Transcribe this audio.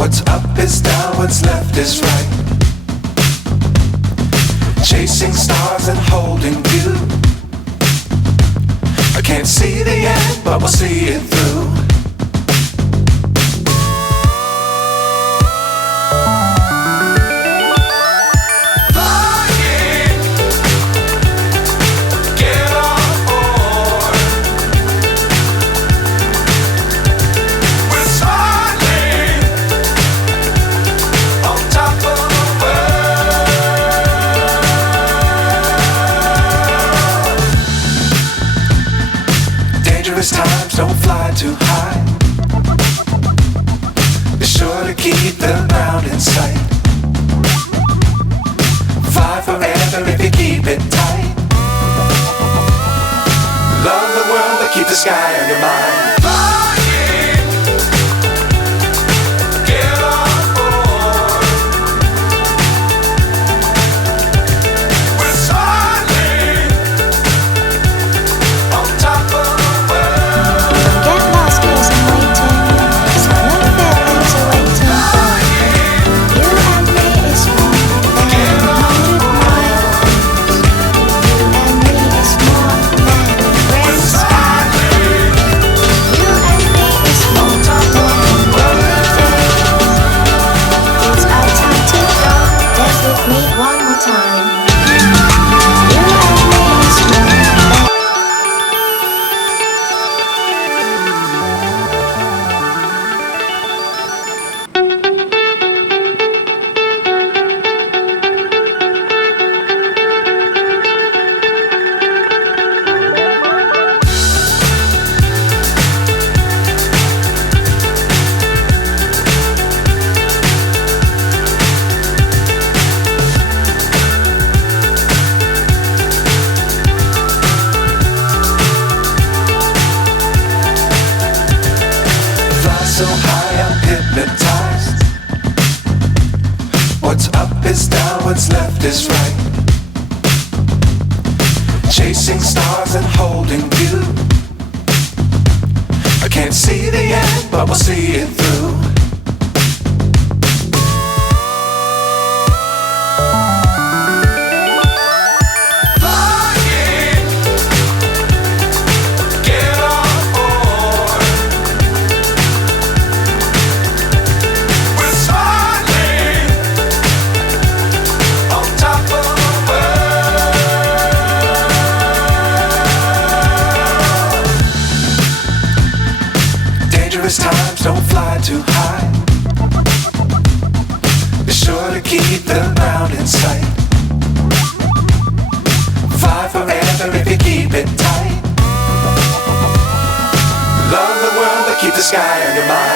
What's up is down, what's left is right. Chasing stars and holding you. I can't see the end, but we'll see it through. Times don't fly too high. Be sure to keep the ground in sight. Fly forever if you keep it tight. Love the world but keep the sky on your mind. So high I'm hypnotized. What's up is down, what's left is right. Chasing stars and holding you. I can't see the end, but we'll see it through. Times don't fly too high. Be sure to keep the ground in sight. Fly forever if you keep it tight. Love the world but keep the sky on your mind.